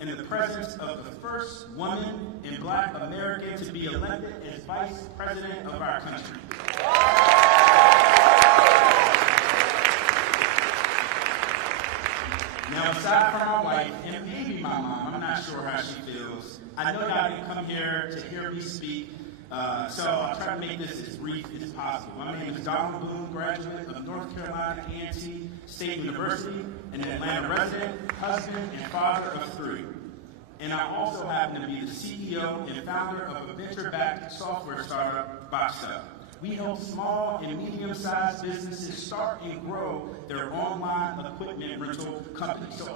in the presence of the first woman in Black America to be elected as Vice President of our country. Now, aside from my wife, and maybe my mom, I'm not sure how she feels, I know y'all didn't come here to hear me speak, so I'll try to make this as brief as possible. My name is Donald Boone, graduate of North Carolina A&T State University, and an Atlanta resident, husband, and father of 3. And I also happen to be the CEO and founder of a venture-backed software startup, Boxed. We help small and medium-sized businesses start and grow their online equipment rental companies. So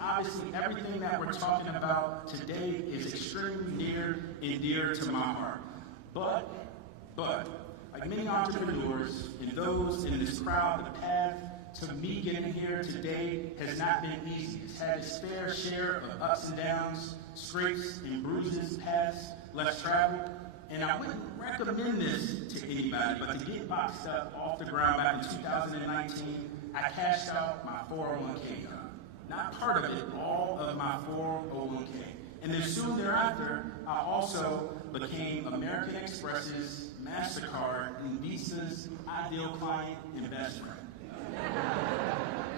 obviously, everything that we're talking about today is extremely near and dear to my heart. But, like many entrepreneurs and those in this crowd, the path to me getting here today has not been easy. It's had its fair share of ups and downs, scrapes and bruises, paths less traveled. And I wouldn't recommend this to anybody, but to get Boxed off the ground back in 2019, I cashed out my 401k. Not part of it, all of my 401k. And then soon thereafter, I also became American Express's, MasterCard, and Visa's ideal client and best friend.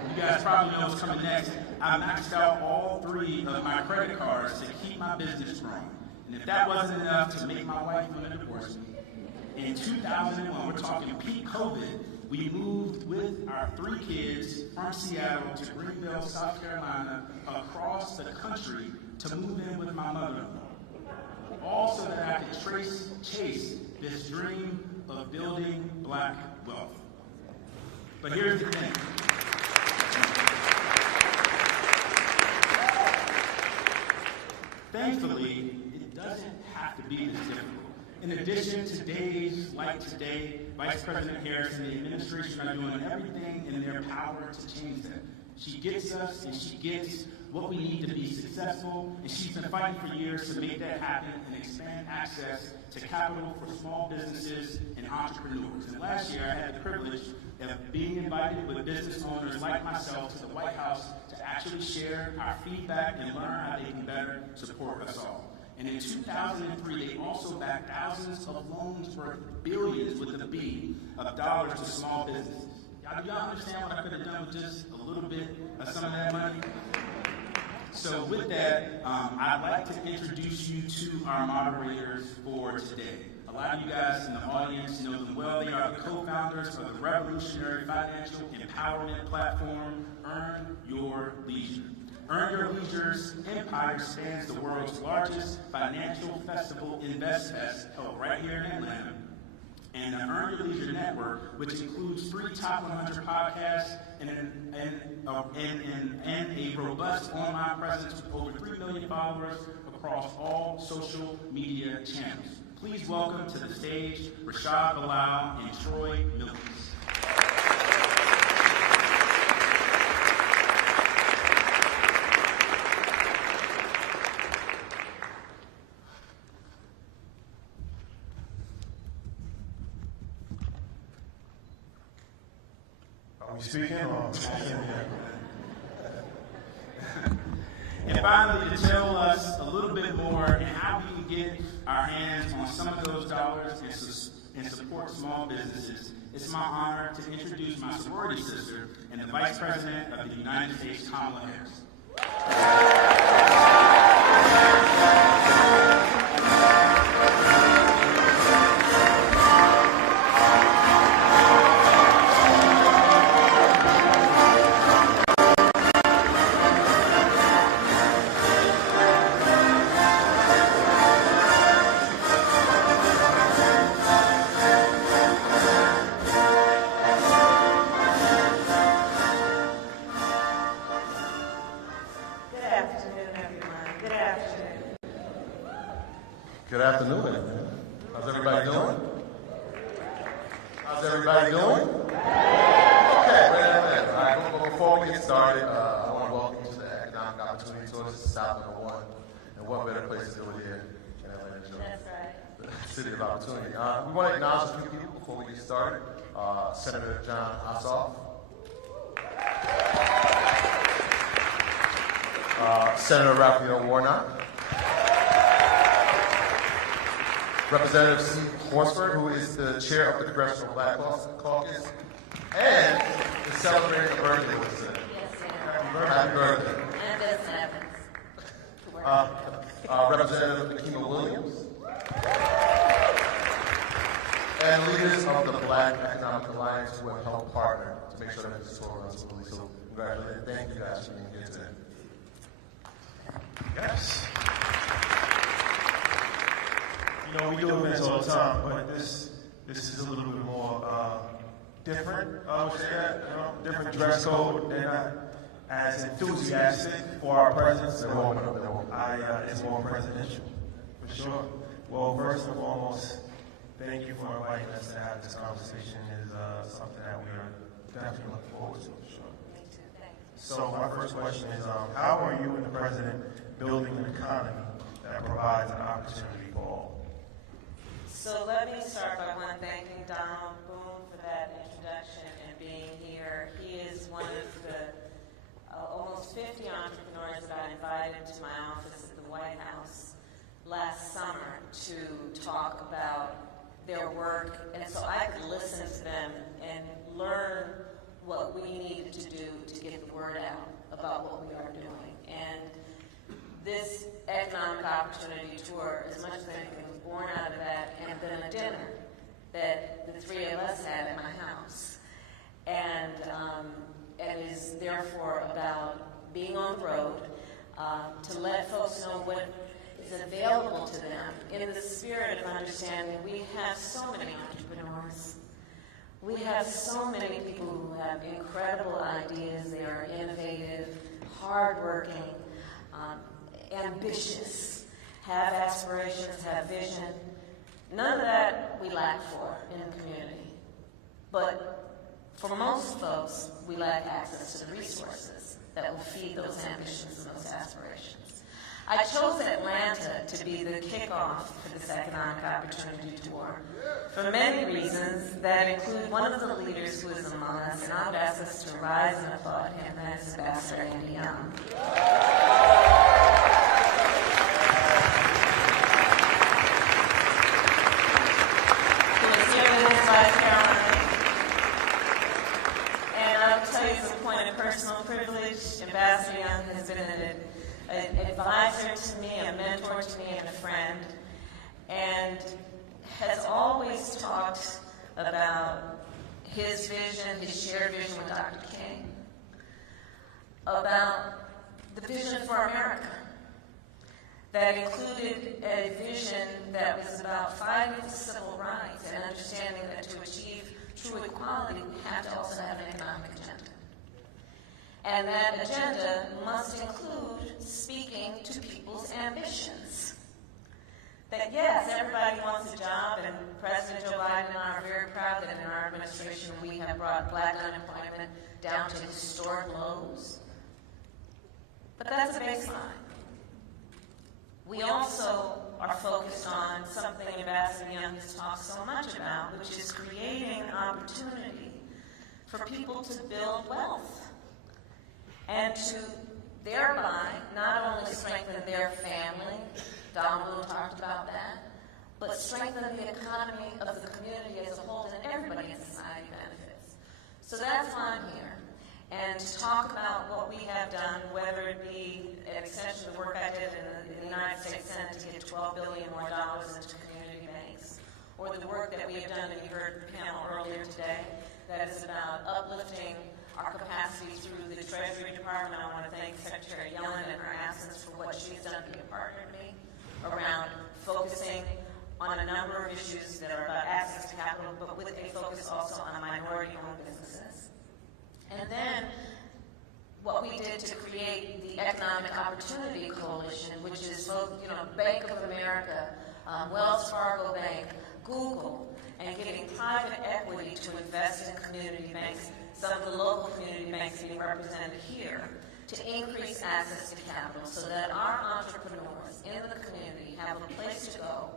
You guys probably know what's coming next. I maxed out all 3 of my credit cards to keep my business growing. And if that wasn't enough to make my wife want to divorce me, in 2001, we're talking peak COVID, we moved with our 3 kids from Seattle to Greenville, South Carolina, across the country to move in with my mother-in-law. All so that I could chase this dream of building Black wealth. But here's the thing. Thankfully, it doesn't have to be this difficult. In addition to days like today, Vice President Harris and the administration are doing everything in their power to change that. She gets us and she gets what we need to be successful, and she's been fighting for years to make that happen and expand access to capital for small businesses and entrepreneurs. And last year, I had the privilege of being invited with business owners like myself to the White House to actually share our feedback and learn how they can better support us all. And in 2003, they also backed thousands of loans worth billions with a B of dollars to small businesses. Do y'all understand what I could have done with just a little bit of some of that money? So with that, I'd like to introduce you to our moderators for today. A lot of you guys in the audience know them well. They are the co-founders of the revolutionary financial empowerment platform, Earn Your Leisure. Earn Your Leisure's empire spans the world's largest financial festival, InvestFest, held right here in Atlanta. And the Earn Your Leisure Network, which includes 3 top 100 podcasts and a robust online presence with over 3 million followers across all social media channels. Please welcome to the stage Rashad, Bilal, and Troy Millings. Are we speaking or? And finally, to tell us a little bit more and how we can get our hands on some of those dollars and support small businesses, it's my honor to introduce my sorority sister and the Vice President of the United States, Kamala Harris. Good afternoon, everyone. How's everybody doing? How's everybody doing? Okay, wait a minute. All right, but before we get started, I want to welcome you to the Economic Opportunity Tours. This is South Number 1. And what better place to do it here in Atlanta, Georgia? That's right. The city of opportunity. We want to acknowledge a few people before we get started. Senator John Ossoff. Senator Raphael Warnock, Representative Steve Horsford, who is the chair of the Congressional Black Caucus, and is celebrating a birthday with us today. Happy birthday. And this happens. Representative Nakima Williams, and leaders of the Black Economic Alliance who have helped partner to make sure that this tour runs smoothly. So congratulations. Thank you guys for being here today. Yes. You know, we do events all the time, but this is a little bit more different. I would say that, you know, different dress code. They're not as enthusiastic for our presence. They're warm. It's more presidential, for sure. Well, first and foremost, thank you for inviting us to have this conversation. Is something that we are definitely looking forward to, for sure. Me too, thanks. So my first question is, how are you and the president building an economy that provides an opportunity for all? So let me start by thanking Donald Boone for that introduction and being here. He is one of the almost 50 entrepreneurs that I invited to my office at the White House last summer to talk about their work, and so I could listen to them and learn what we needed to do to get the word out about what we are doing. And this economic opportunity tour, as much as anything, was born out of that, and then a dinner that the three of us had at my house. And is therefore about being on the road, to let folks know what is available to them. In the spirit of understanding, we have so many entrepreneurs. We have so many people who have incredible ideas. They are innovative, hardworking, ambitious, have aspirations, have vision. None of that we lack for in the community. But for most folks, we lack access to the resources that will feed those ambitions and those aspirations. I chose Atlanta to be the kickoff for this economic opportunity tour for many reasons that include one of the leaders who is among us, and I would ask us to rise and applaud him, and that is Ambassador Andy Young. Who is here with his Vice Chairman. And I'll tell you as a point of personal privilege, Ambassador Young has been an advisor to me, a mentor to me, and a friend, and has always talked about his vision, his shared vision with Dr. King, about the vision for America that included a vision that was about fighting for civil rights and understanding that to achieve true equality, we have to also have an economic agenda. And that agenda must include speaking to people's ambitions. That yes, everybody wants a job, and President Joe Biden and I are very proud that in our administration we have brought Black unemployment down to historic lows. But that's a baseline. We also are focused on something Ambassador Young has talked so much about, which is creating opportunity for people to build wealth and to thereby not only strengthen their family, Don Boone talked about that, but strengthen the economy of the community as a whole, and everybody in society benefits. So that's why I'm here. And to talk about what we have done, whether it be an extension of the work I did in the United States Senate to get $12 billion more into community banks, or the work that we have done, and you heard the panel earlier today, that is about uplifting our capacity through the Treasury Department. I want to thank Secretary Yellen in her absence for what she's done to be a partner to me around focusing on a number of issues that are about access to capital, but with a focus also on minority-owned businesses. And then what we did to create the Economic Opportunity Coalition, which is, Bank of America, Wells Fargo Bank, Google, and getting private equity to invest in community banks, some of the local community banks being represented here, to increase access to capital so that our entrepreneurs in the community have a place to go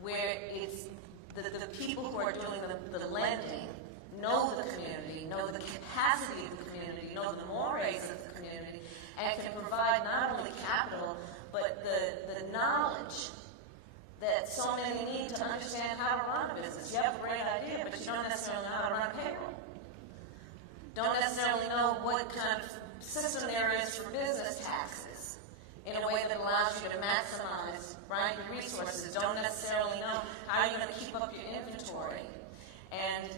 where it's the people who are doing the lending know the community, know the capacity of the community, know the mores of the community, and can provide not only capital, but the knowledge that so many need to understand how to run a business. You have a great idea, but you don't necessarily know how to run a payroll. Don't necessarily know what kind of system there is for business taxes in a way that allows you to maximize, right, your resources. Don't necessarily know how you're going to keep up your inventory. And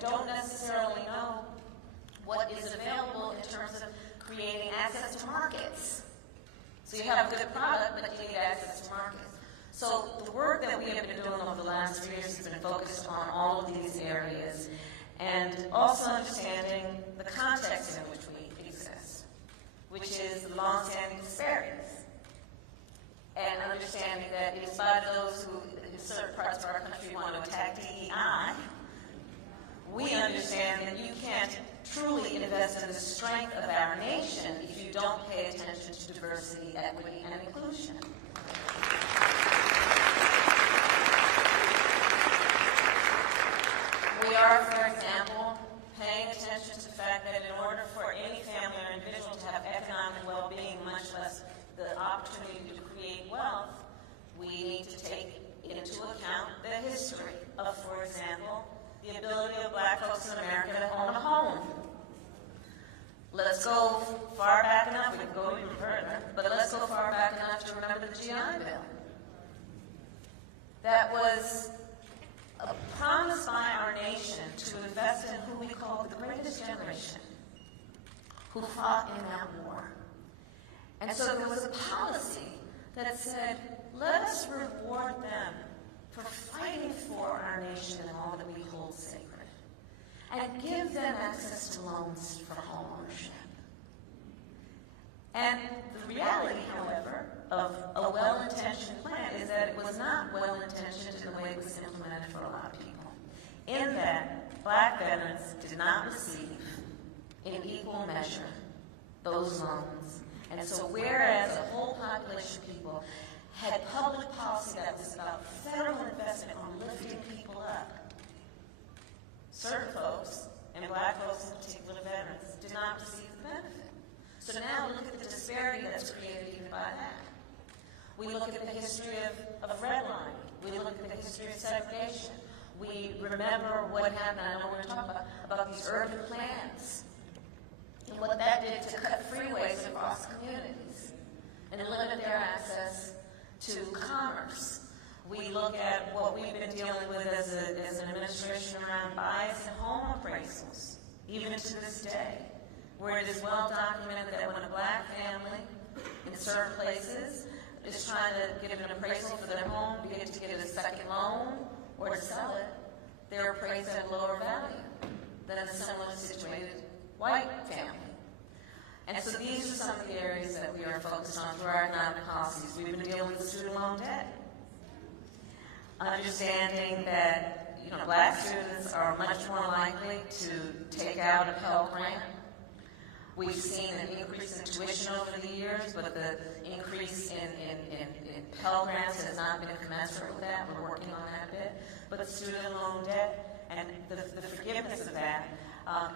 don't necessarily know what is available in terms of creating access to markets. So you have a good product, but you need access to markets. So the work that we have been doing over the last 3 years has been focused on all of these areas, and also understanding the context in which we exist, which is the long-standing disparities, and understanding that in spite of those who in certain parts of our country want to attack DEI, we understand that you can't truly invest in the strength of our nation if you don't pay attention to diversity, equity, and inclusion. We are, for example, paying attention to the fact that in order for any family or individual to have economic well-being, much less the opportunity to create wealth, we need to take into account the history of, for example, the ability of Black folks in America to own a home. Let's go far back enough, we can go even further, but let's go far back enough to remember the GI Bill. That was a promise by our nation to invest in who we call the greatest generation, who fought in that war. And so there was a policy that said, let us reward them for fighting for our nation and all that we hold sacred, and give them access to loans for home ownership. And the reality, however, of a well-intentioned plan is that it was not well-intentioned in the way it was implemented for a lot of people. In that, Black veterans did not receive, in equal measure, those loans. And so whereas a whole population of people had public policy that was about federal investment on lifting people up, certain folks, and Black folks in particular, veterans, did not receive the benefit. So now we look at the disparity that's created even by that. We look at the history of redlining. We look at the history of segregation. We remember what happened, I know we're going to talk about these urban plans, and what that did to cut freeways across communities and limit their access to commerce. We look at what we've been dealing with as an administration around bias and home appraisals, even to this day, where it is well documented that when a Black family in certain places is trying to get an appraisal for their home, be it to get a second loan or to sell it, they're appraised at a lower value than a similarly situated white family. And so these are some of the areas that we are focused on through our economic policies. We've been dealing with student loan debt. Understanding that, Black students are much more likely to take out a Pell Grant. We've seen an increase in tuition over the years, but the increase in Pell Grants has not been commensurate with that. We're working on that a bit. But the student loan debt and the forgiveness of that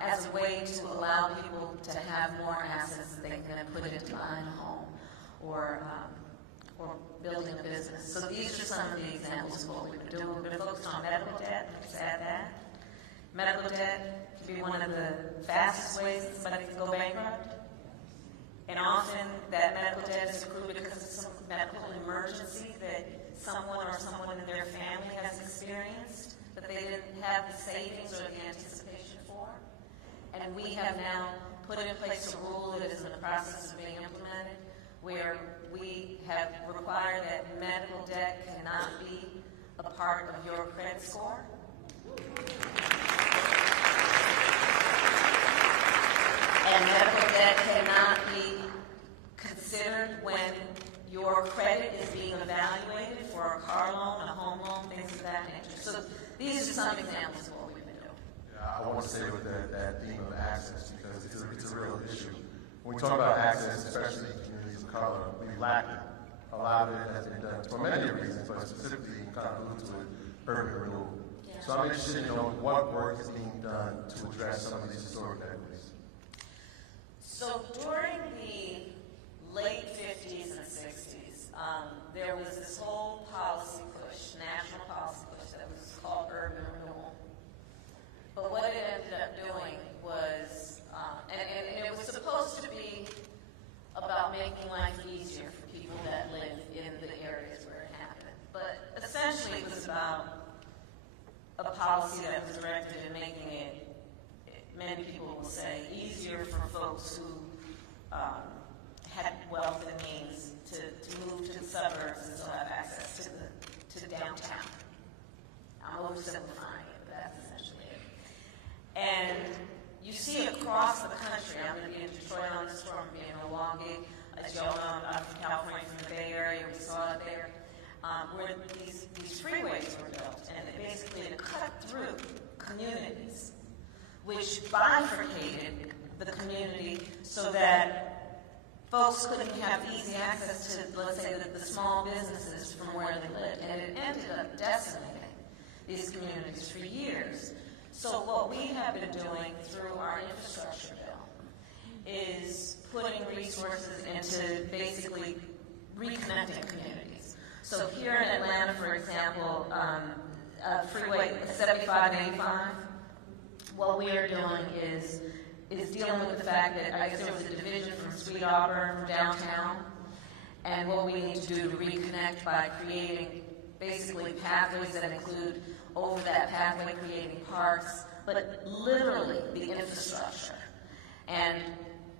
as a way to allow people to have more assets that they can then put into buying a home or building a business. So these are some of the examples of what we've been doing. We've been focused on medical debt. Let's add that. Medical debt can be one of the fastest ways that somebody can go bankrupt. And often that medical debt is accrued because of some medical emergency that someone or someone in their family has experienced that they didn't have the savings or the anticipation for. And we have now put in place a rule that is in the process of being implemented where we have required that medical debt cannot be a part of your credit score. And medical debt cannot be considered when your credit is being evaluated for a car loan, a home loan, things of that nature. So these are some examples of what we've been doing. Yeah, I want to stay with that theme of access because it's a real issue. When we talk about access, especially in communities of color, we lack it. A lot of it has been done for many reasons, but specifically, kind of alluded to it, urban renewal. Yeah. So I'm interested in knowing what work is being done to address some of these historic equities. So during the late 50s and 60s, there was this whole policy push, national policy push that was called urban renewal. But what it ended up doing was, and it was supposed to be about making life easier for people that live in the areas where it happened. But essentially it was about a policy that was directed at making it, many people will say, easier for folks who had wealth and means to move to the suburbs and still have access to the downtown. I'm oversimplifying it, but that's essentially it. And you see across the country, I'm going to be in Detroit on this tour, I'm going to be in Milwaukee, as y'all know, I'm from California, from the Bay Area, we saw it there, where these freeways were built, and they basically cut through communities, which bifurcated the community so that folks couldn't have easy access to, let's say, the small businesses from where they lived, and it ended up decimating these communities for years. So what we have been doing through our infrastructure bill is putting resources into basically reconnecting communities. So here in Atlanta, for example, Freeway 75 and 85, what we are doing is dealing with the fact that I guess there was a division from Sweet Auburn from downtown, and what we need to do to reconnect by creating basically pathways that include over that pathway creating parks, but literally the infrastructure, and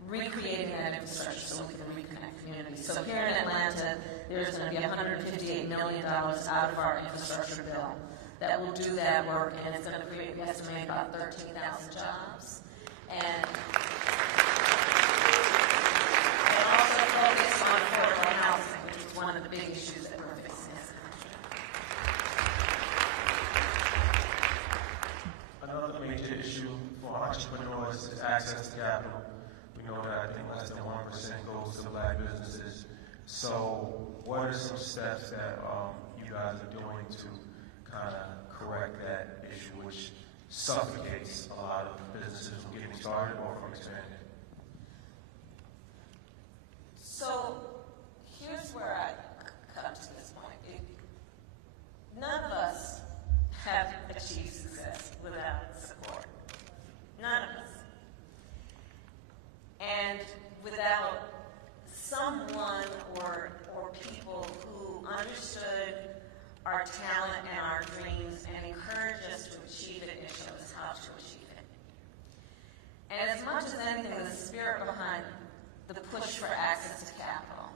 recreating that infrastructure so we can reconnect communities. So here in Atlanta, there's going to be $158 million out of our infrastructure bill that will do that work, and it's going to create, we estimate, about 13,000 jobs. And also focus on affordable housing, which is one of the big issues that we're facing as a country. Another major issue for entrepreneurs is access to capital. We know that I think less than 1% goes to Black businesses. So what are some steps that you guys are doing to kind of correct that issue, which suffocates a lot of businesses from getting started or from expanding? So here's where I come to this point. None of us have achieved success without support. None of us. And without someone or people who understood our talent and our dreams and encouraged us to achieve it and showed us how to achieve it. And as much as anything, the spirit behind the push for access to capital,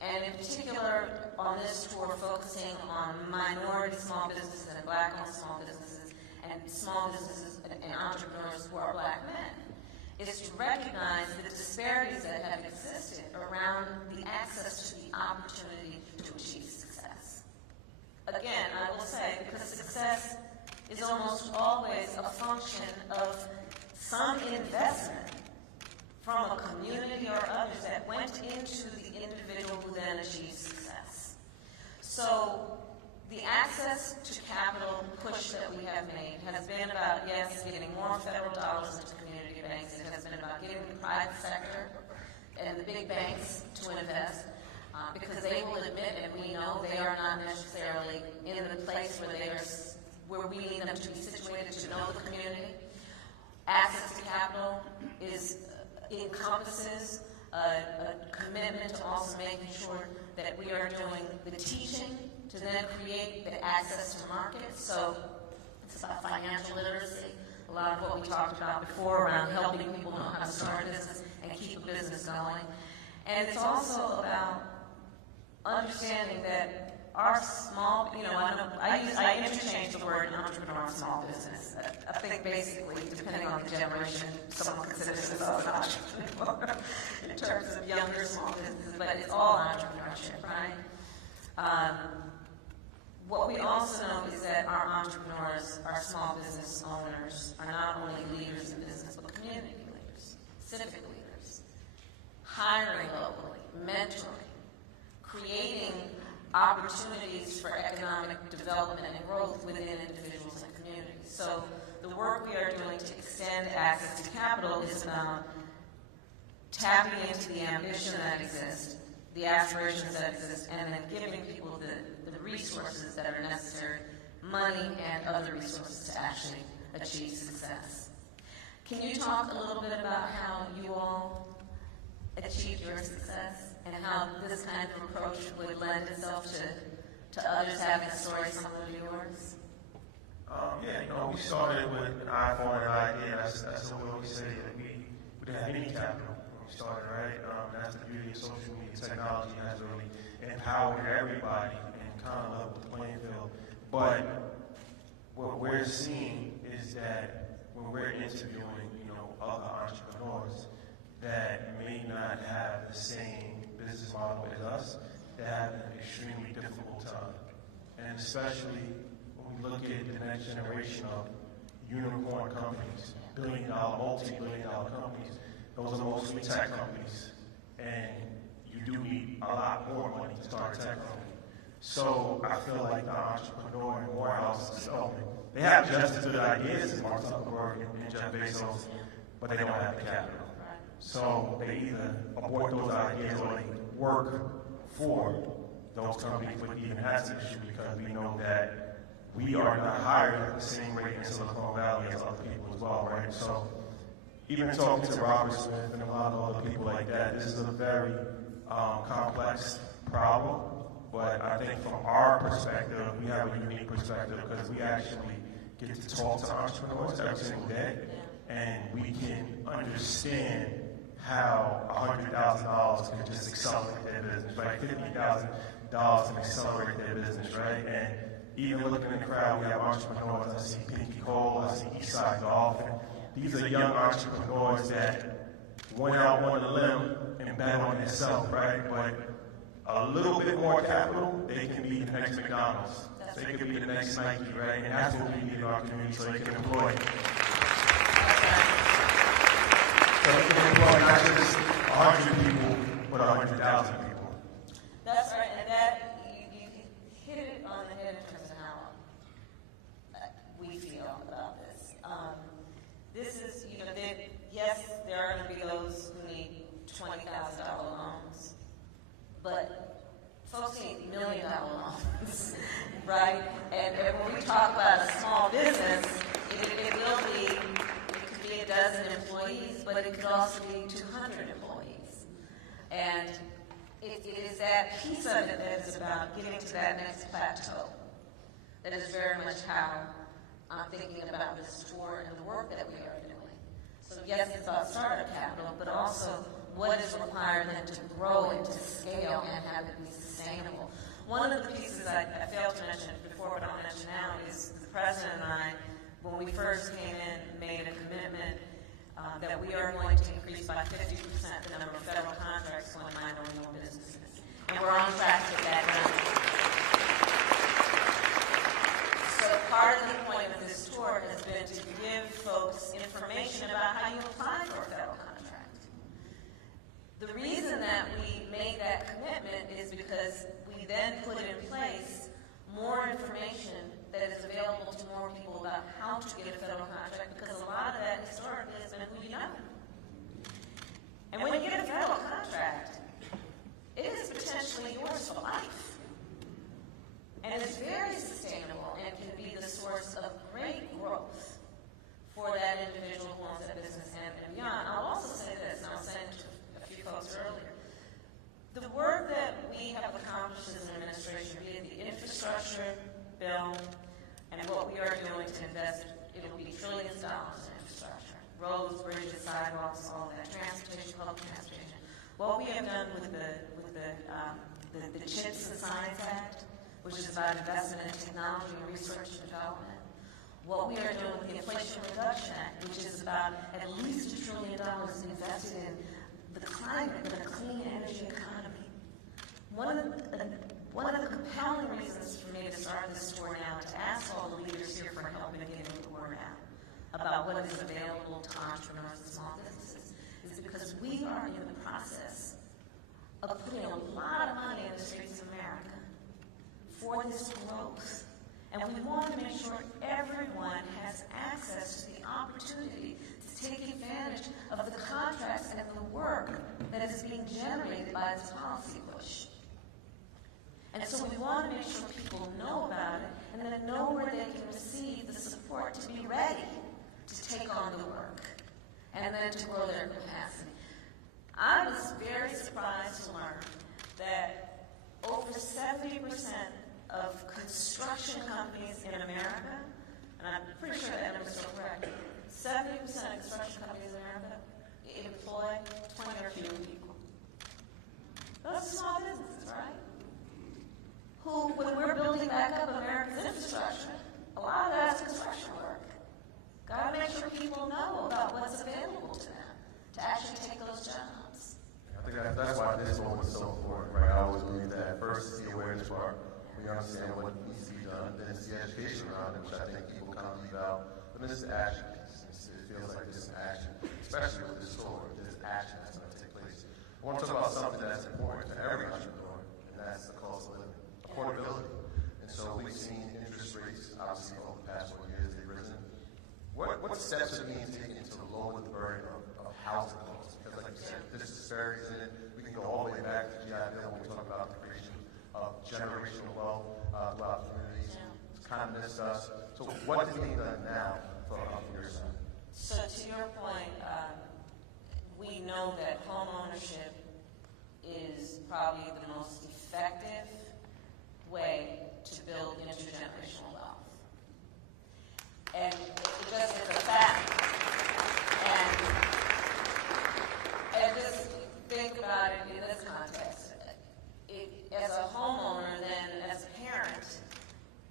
and in particular on this tour focusing on minority small businesses and Black-owned small businesses and small businesses and entrepreneurs who are Black men, is to recognize the disparities that have existed around the access to the opportunity to achieve success. Again, I will say, because success is almost always a function of some investment from a community or others that went into the individual who then achieved success. So the access to capital push that we have made has been about, yes, getting more federal dollars into community banks. It has been about getting the private sector and the big banks to invest, because they will admit, and we know, they are not necessarily in the place where we need them to be situated to know the community. Access to capital encompasses a commitment to also making sure that we are doing the teaching to then create the access to markets. So it's about financial literacy, a lot of what we talked about before around helping people know how to start a business and keep a business going. And it's also about understanding that our small, I interchange the word entrepreneur and small business. I think basically, depending on the generation, someone considers themselves an entrepreneur in terms of younger small businesses, but it's all entrepreneurship, right? What we also know is that our entrepreneurs, our small business owners, are not only leaders in business, but community leaders, civic leaders, hiring locally, mentoring, creating opportunities for economic development and growth within individuals and communities. So the work we are doing to extend access to capital is about tapping into the ambition that exists, the aspirations that exist, and then giving people the resources that are necessary, money and other resources to actually achieve success. Can you talk a little bit about how you all achieved your success and how this kind of approach would lend itself to others having a story similar to yours? We started with an iPhone and an idea. That's what we always say, that we didn't have any capital when we started, right? That's the beauty of social media. Technology has really empowered everybody and kind of leveled the playing field. But what we're seeing is that when we're interviewing, other entrepreneurs that may not have the same business model as us, they have an extremely difficult time. And especially when we look at the next generation of unicorn companies, billion-dollar, multi-billion-dollar companies, those are mostly tech companies. And you do need a lot more money to start a tech company. So I feel like the entrepreneur in Morehouse is development. They have just as good ideas as Mark Zuckerberg and Jeff Bezos, but they don't have the capital. So they either abort those ideas or they work for those companies, but even that's an issue because we know that we are not hired at the same rate in Silicon Valley as other people as well, right? So even talking to Robert Smith and a lot of other people like that, this is a very complex problem. But I think from our perspective, we have a unique perspective because we actually get to talk to entrepreneurs every single day, and we can understand how $100,000 can just accelerate their business, right? $50,000 can accelerate their business, right? And even looking in the crowd, we have entrepreneurs. I see Pinky Cole, I see Eastside Golf, and these are young entrepreneurs that went out on a limb and bet on themselves, right? But a little bit more capital, they can be the next McDonald's. They could be the next Nike, right? And that's what we need in our community so they can employ. So they can employ not just 100 people, but 100,000 people. That's right, and that you hit it on the head in terms of how we feel about this. This is, yes, there are going to be those who need $20,000 loans, but folks need $1 million loans, right? And when we talk about a small business, it could be a dozen employees, but it could also be 200 employees. And it is that piece of it that is about getting to that next plateau. That is very much how I'm thinking about this tour and the work that we are doing. So yes, it's about startup capital, but also what is required then to grow and to scale and have it be sustainable. One of the pieces I failed to mention before, but I'll mention now, is the President and I, when we first came in, made a commitment that we are going to increase by 50% the number of federal contracts going to minority-owned businesses. And we're on track to that now. So part of the point of this tour has been to give folks information about how you apply for a federal contract. The reason that we made that commitment is because we then put in place more information that is available to more people about how to get a federal contract, because a lot of that historically has been who you know. And when you get a federal contract, it is potentially yours for life. And it's very sustainable and can be the source of great growth for that individual who owns that business and beyond. I'll also say this, and I was saying to a few folks earlier, the work that we have accomplished as an administration, be it the infrastructure bill and what we are doing to invest, it will be trillions of dollars in infrastructure, roads, bridges, sidewalks, all of that, transportation, public transportation. What we have done with the CHIPS and Science Act, which is about investment in technology and research and development. What we are doing with the Inflation Reduction Act, which is about at least $1 trillion invested in the climate and a clean energy economy. One of the compelling reasons for me to start this tour now, to ask all the leaders here for help in getting the word out about what is available to entrepreneurs and small businesses, is because we are in the process of putting a lot of money in the streets of America for this growth. And we want to make sure everyone has access to the opportunity to take advantage of the contracts and the work that is being generated by this policy push. And so we want to make sure people know about it and then know where they can receive the support to be ready to take on the work and then to grow their capacity. I was very surprised to learn that over 70% of construction companies in America, and I'm pretty sure that number is still correct, 70% of construction companies in America employ 20 or fewer people. Those are small businesses, right? Who, when we're building back up America's infrastructure, a lot of that's construction work. Got to make sure people know about what's available to them to actually take those jobs. I think that's why this moment is so important, right? I always believe that first is the awareness part. We understand what needs to be done, then it's the education around it, which I think people kind of leave out. But this is action piece. It feels like this is action, especially with this store. This action that's going to take place. I want to talk about something that's important to every entrepreneur, and that's the cost of living. Affordability. And so we've seen interest rates, obviously, over the past 4 years, they've risen. What steps are being taken to lower the burden of housing costs? Because like you said, there's disparities in it. We can go all the way back to GI Bill when we talk about the creation of generational wealth throughout communities. It's kind of missed us. So what is being done now from your side? So to your point, we know that home ownership is probably the most effective way to build intergenerational wealth. And it just is a fact. And just think about it in this context. As a homeowner, then as a parent,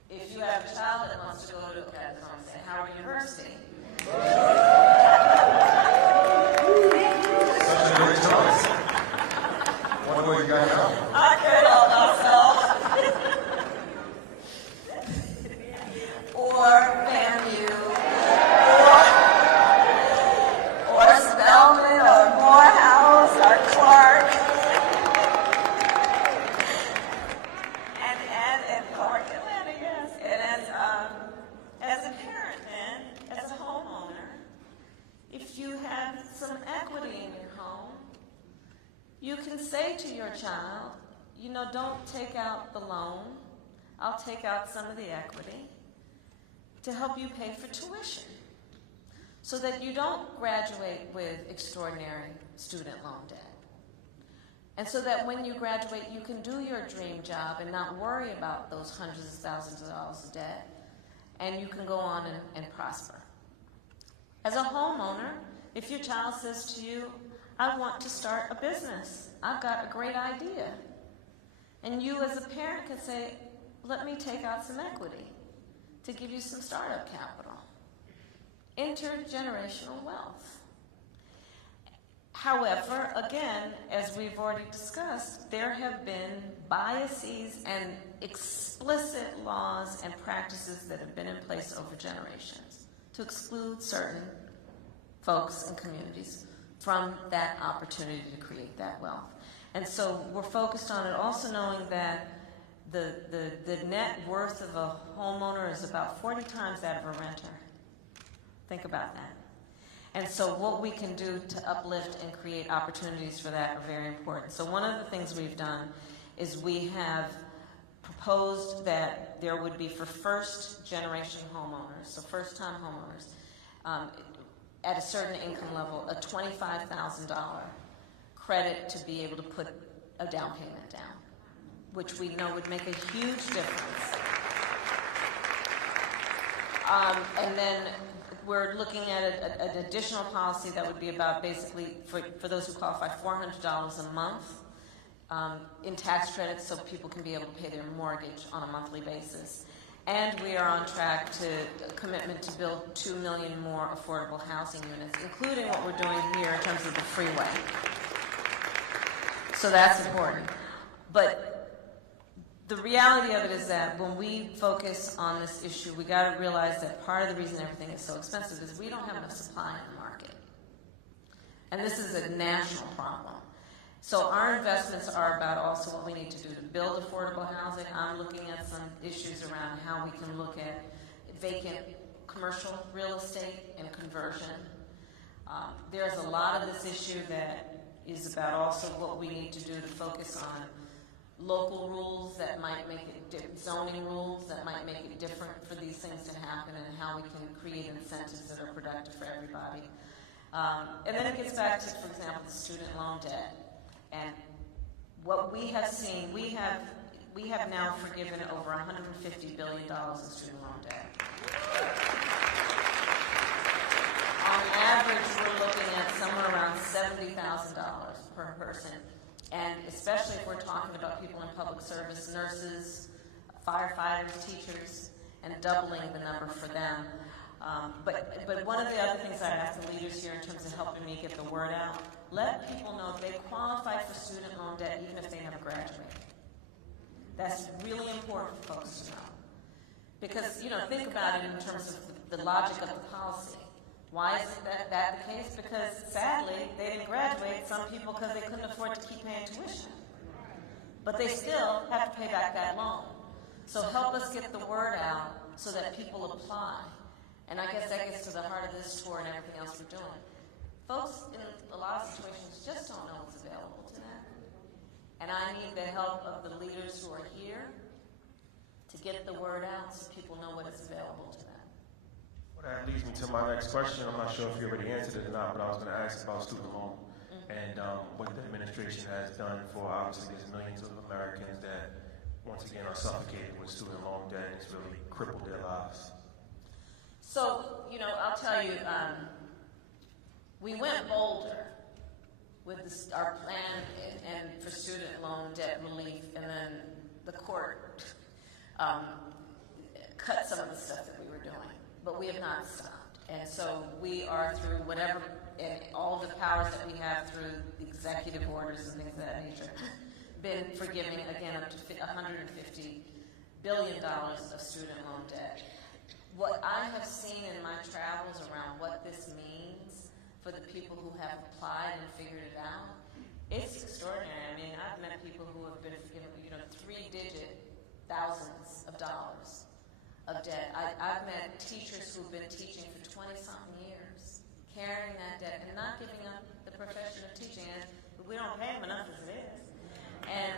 if you have a child that wants to go to Howard University, Such a great choice. One way you got to go. I could help myself. Or FAMU, or Spelman, or Morehouse, or Clark, and Clark Atlanta, yes. And as a parent, then, as a homeowner, if you have some equity in your home, you can say to your child, you know, don't take out the loan. I'll take out some of the equity to help you pay for tuition so that you don't graduate with extraordinary student loan debt. And so that when you graduate, you can do your dream job and not worry about those hundreds of thousands of dollars of debt, and you can go on and prosper. As a homeowner, if your child says to you, I want to start a business, I've got a great idea, and you as a parent can say, let me take out some equity to give you some startup capital. Intergenerational wealth. However, again, as we've already discussed, there have been biases and explicit laws and practices that have been in place over generations to exclude certain folks and communities from that opportunity to create that wealth. And so we're focused on it, also knowing that the net worth of a homeowner is about 40 times that of a renter. Think about that. And so what we can do to uplift and create opportunities for that are very important. So one of the things we've done is we have proposed that there would be for first generation homeowners, so first time homeowners, at a certain income level, a $25,000 credit to be able to put a down payment down, which we know would make a huge difference. And then we're looking at an additional policy that would be about basically, for those who qualify, $400 a month in tax credits so people can be able to pay their mortgage on a monthly basis. And we are on track to a commitment to build 2 million more affordable housing units, including what we're doing here in terms of the freeway. So that's important. But the reality of it is that when we focus on this issue, we got to realize that part of the reason everything is so expensive is we don't have enough supply in the market. And this is a national problem. So our investments are about also what we need to do to build affordable housing. I'm looking at some issues around how we can look at vacant commercial real estate and conversion. There's a lot of this issue that is about also what we need to do to focus on local rules that might make it, zoning rules that might make it different for these things to happen, and how we can create incentives that are productive for everybody. And then it gets back to, for example, the student loan debt. And what we have seen, we have now forgiven over $150 billion in student loan debt. On average, we're looking at somewhere around $70,000 per person. And especially if we're talking about people in public service, nurses, firefighters, teachers, and doubling the number for them. But one of the other things I'd ask the leaders here in terms of helping me get the word out, let people know they qualify for student loan debt even if they never graduate. That's really important for folks to know. Because, you know, think about it in terms of the logic of the policy. Why is that the case? Because sadly, they didn't graduate, some people because they couldn't afford to keep paying tuition. But they still have to pay back that loan. So help us get the word out so that people apply. And I guess that gets to the heart of this tour and everything else we're doing. Folks in a lot of situations just don't know what's available to them. And I need the help of the leaders who are here to get the word out so people know what is available to them. Well, that leads me to my next question. I'm not sure if you already answered it or not, but I was going to ask about student loan and what the administration has done for, obviously, there's millions of Americans that, once again, are suffocated with student loan debt, and it's really crippled their lives. So, you know, I'll tell you, we went bolder with this, our plan and for student loan debt relief, and then the court cut some of the stuff that we were doing. But we have not stopped. And so we are through whatever, and all the powers that we have through the executive orders and things of that nature, been forgiving, again, up to $150 billion of student loan debt. What I have seen in my travels around what this means for the people who have applied and figured it out, it's extraordinary. I mean, I've met people who have been forgiven, you know, 3-digit thousands of dollars of debt. I've met teachers who've been teaching for 20-something years, carrying that debt and not giving up the profession of teaching. And we don't pay them enough as it is. And,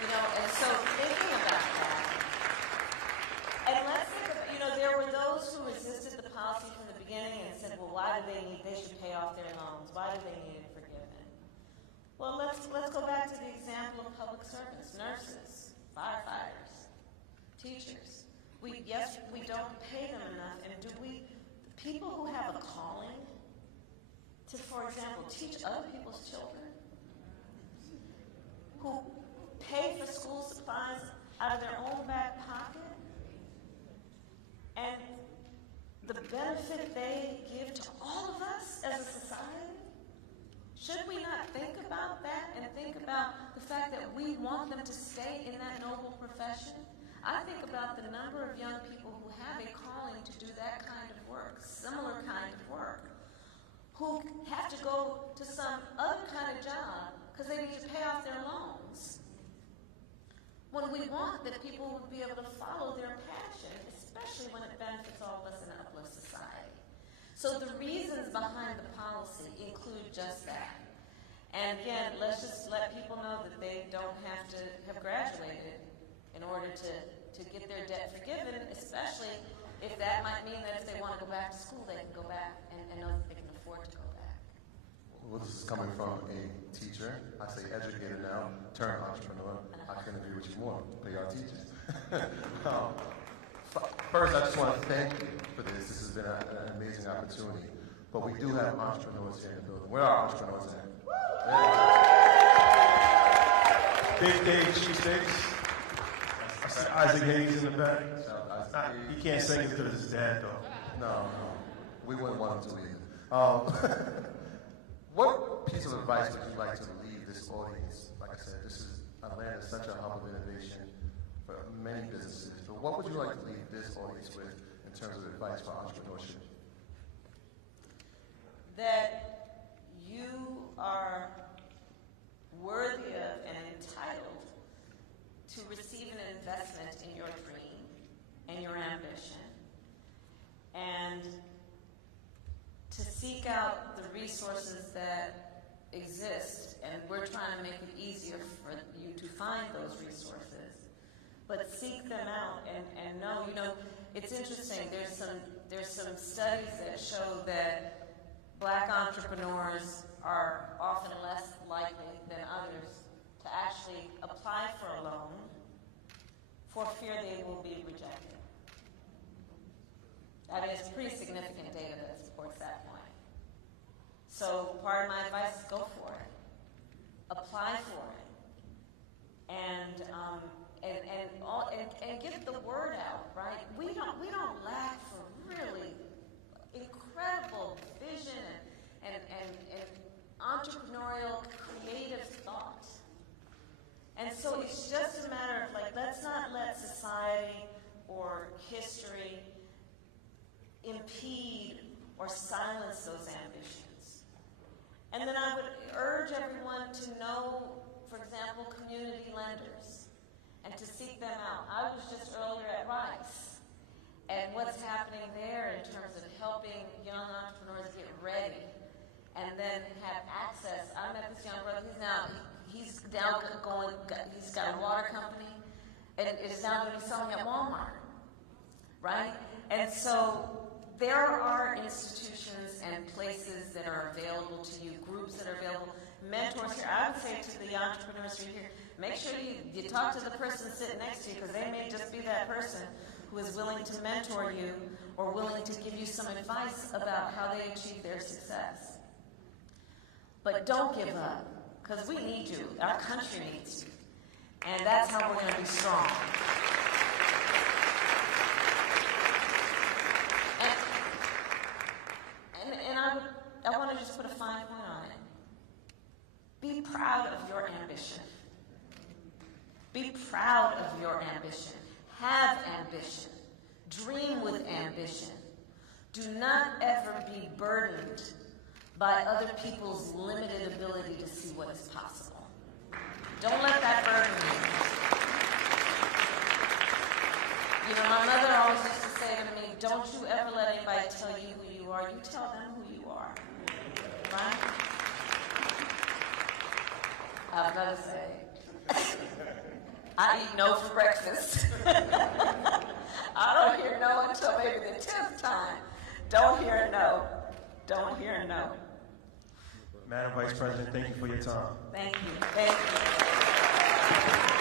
you know, and so thinking about that, and let's think about, you know, there were those who resisted the policy from the beginning and said, well, why do they should pay off their loans? Why do they need it forgiven? Well, let's go back to the example of public servants, nurses, firefighters, teachers. Yes, we don't pay them enough, and people who have a calling to, for example, teach other people's children, who pay for school supplies out of their own back pocket, and the benefit they give to all of us as a society, should we not think about that and think about the fact that we want them to stay in that noble profession? I think about the number of young people who have a calling to do that kind of work, similar kind of work, who have to go to some other kind of job because they need to pay off their loans. When we want that people would be able to follow their passion, especially when it benefits all of us in an uplift society. So the reasons behind the policy include just that. And again, let's just let people know that they don't have to have graduated in order to get their debt forgiven, especially if that might mean that if they want to go back to school, they can go back and know that they can afford to go back. Well, this is coming from a teacher. I say educator now, turned entrepreneur. I couldn't agree with you more. Pay our teachers. First, I just want to thank you for this. This has been an amazing opportunity. But we do have entrepreneurs here in the building. Where are entrepreneurs at? Big Dave, Chief Davis. Isaac Hayes in the back. He can't sing it because his dad, though. No. We wouldn't want him to either. What piece of advice would you like to leave this audience? Like I said, this is Atlanta is such a hub of innovation for many businesses. But what would you like to leave this audience with in terms of advice for entrepreneurship? That you are worthy of and entitled to receive an investment in your dream and your ambition, and to seek out the resources that exist, and we're trying to make it easier for you to find those resources. But seek them out and know, it's interesting, there's some studies that show that Black entrepreneurs are often less likely than others to actually apply for a loan for fear they will be rejected. I mean, it's pretty significant data that supports that point. So part of my advice is go for it. Apply for it. And get the word out, right? We don't lack for really incredible vision and entrepreneurial creative thought. And so it's just a matter of let's not let society or history impede or silence those ambitions. And then I would urge everyone to know, for example, community lenders and to seek them out. I was just earlier at Rice, and what's happening there in terms of helping young entrepreneurs get ready and then have access. I met this young brother, he's got a water company, and is now going to be selling at Walmart, right? And so there are institutions and places that are available to you, groups that are available, mentors here. I would say to the entrepreneurs who are here, make sure you talk to the person sitting next to you, because they may just be that person who is willing to mentor you or willing to give you some advice about how they achieve their success. But don't give up, because we need you. Our country needs you. And that's how we're going to be strong. And I want to just put a fine point on it. Be proud of your ambition. Be proud of your ambition. Have ambition. Dream with ambition. Do not ever be burdened by other people's limited ability to see what is possible. Don't let that burden you. My mother always used to say to me, don't you ever let anybody tell you who you are. You tell them who you are. Right? I was going to say, I eat no for breakfast. I don't hear no until maybe the 10th time. Don't hear no. Don't hear no. Madam Vice President, thank you for your time. Thank you. Thank you.